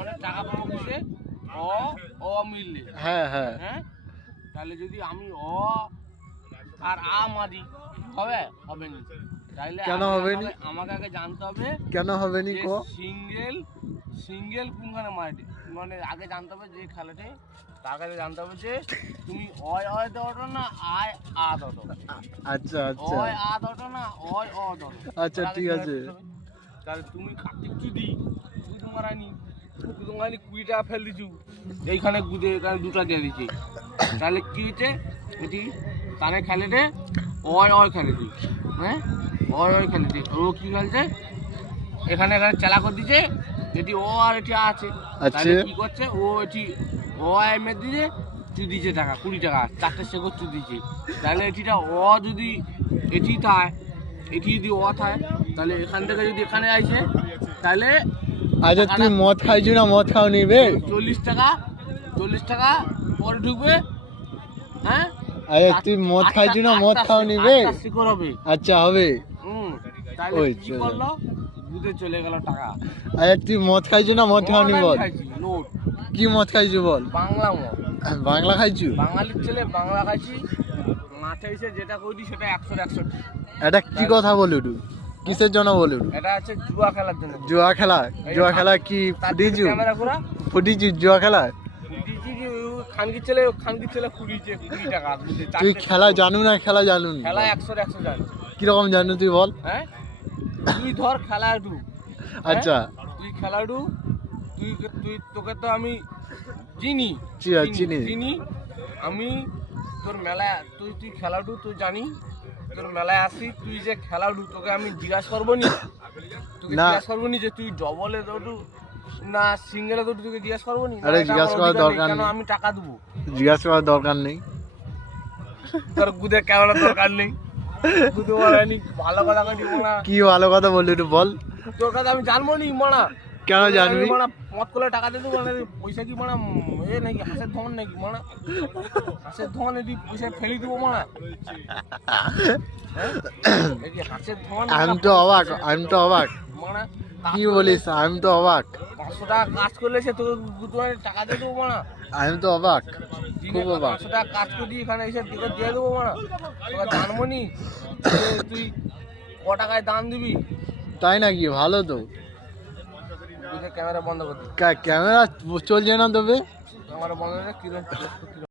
আমাদের টাকা পাবো কিসে? অ মিললে। হ্যাঁ হ্যাঁ হ্যাঁ, তাহলে যদি আমি অ আর আ মারি হবে? হবে না। তাইলে কেন হবে না? আমাকে আগে জানতে হবে কেন হবে নি যে কো? সিঙ্গেল কোনখানে মারি, মানে আগে জানতে হবে যে খেলাতে, তার কাছে জানতে হবে যে তুমি অয় দটো না আয় আ দটো। আচ্ছা আচ্ছা অয় আ দটো না অ দটো। আচ্ছা ঠিক আছে। তাহলে তুমি কার্তিক চুদি মারানি, তোমার 20 টাকা ফেল দিছু, এইখানে গুদে এখানে 2টা দিয়ে দিচ্ছি, তাহলে কি হচ্ছে এটি তারে খেলেটে অয় খেলেছি। হ্যাঁ, অয় খেলেছি। ও কি খেলছে এখানে চালা করে দিচ্ছে, এটি ও আর এটি আছে। আচ্ছা কি করছে ও এটি ও এমে দিছে, চু দিচ্ছে টাকা 20 টাকা, 4টে শেকড় চু দিচ্ছে। তাহলে এটিটা ও যদি এটি থাকে, এটি যদি ও থাকে, তাহলে এখান থেকে যদি এখানে আইছে তাহলে আচ্ছা তুই মদ খাইছু না মদ খাও নিবে? 40 টাকা পরে ঢুকবে। হ্যাঁ, আচ্ছা তুই মদ খাইছু না মদ খাও নিবে? শিকড় হবে। আচ্ছা হবে। তাহলে ওই কি করলো, বুঝে চলে গেল টাকা। আচ্ছা তুই মদ খাইছু না মদ খাও নি বল? নোট। কি মদ খাইছু বল? বাংলা মদ। বাংলা খাইছু? বাঙালির ছেলে বাংলা খাইছি। মাঠে এসে যেটা করি সেটা 100-100। এটা কি কথা বলুডু? কিসের জন্য বলুডু? এটা হচ্ছে জুয়া খেলার জন্য। জুয়া খেলা কি ফুটিছু? ক্যামেরা ঘোরা ফুটিছু জুয়া খেলা? খানকির ছেলে ফুটিছে 20 টাকা। তুই খেলা জানু না খেলা জানু না? খেলা 100-100 জানি। কিরকম জানু তুই বল? হ্যাঁ, তুই ধর খেলাডু। আচ্ছা তুই খেলাডু, তুই তোকে তো আমি চিনি। আমি তোর মেলায় তুই খেলাডু, তুই জানি তোর মেলায় আসি, তুই যে খেলাডু তোকে আমি জিজ্ঞাসা করবো নি? তোকে জিজ্ঞাসা করবো নি যে তুই ডবলে দৌড়ু না সিঙ্গেলে দৌড়ু? তোকে জিজ্ঞাসা করবো নি? আরে জিজ্ঞাসা করার দরকার নেই, আমি টাকা দেবো। জিজ্ঞাসা করার দরকার নেই। তোর গুদে কেমন দরকার নেই, গুদে বলানি ভালো কথা কই না। কি ভালো কথা বললি একটু বল। তোর কথা আমি জানবো নি মানা? কেন জানবি? মানা মত করে টাকা দিয়ে দেবো, মানে পয়সা কি মানা এ নাকি হাঁসের ধন নাকি মানা? হাঁসের ধন এটি পয়সা ফেলি দেবো মানা? হাঁসের ধন। আমি তো অবাক মানা কি বলিস? আমি তো অবাক। 500 টাকা কাজ করলে সে তোকে টাকা দিয়ে দেবো মানা? আমি তো অবাক, খুব অবাক। 500 টাকা কাজ করে দিয়ে এখানে এসে দিয়ে দেবো মানা? তোকে জানবো নি তুই ক টাকায় দাম দিবি? তাই নাকি? ভালো তো। ক্যামেরা বন্ধ করতে। ক্যামেরা চলছে না তবে? ক্যামেরা বন্ধ করে